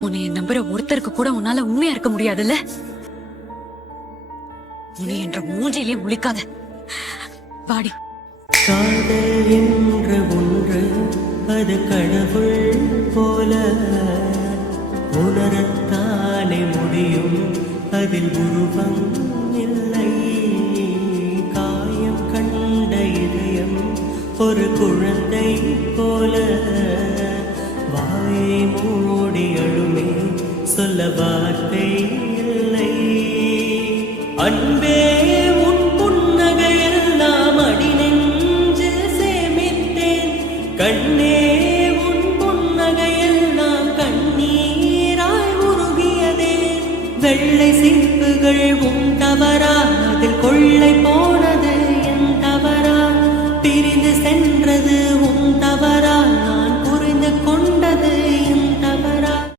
உன்னை நம்புற ஒருத்தருக்கு கூட உன்னால உண்மையா இருக்க முடியாதுல்ல. உன்னை என்ற மூஞ்சிலே முழிக்காத. வாடி. காதல் என்ற ஒன்று அது கடவுள் போல உணரத்தானே முடியும், அதில் உருவம் இல்லை. காயம் கண்ட இதயம் ஒரு குழந்தை போல வாயை மூடி அழுமே, சொல்ல வார்த்தை இல்லை. அன்பே உன் புன்னகையெல்லாம் அடி நெஞ்சில் சேமித்தேன். கண்ணே உன் புன்னகையெல்லாம் கண்ணீராய் உருகியதே. வெள்ளை சிப்புகள் உன் தவறா அதில் கொள்ளை போ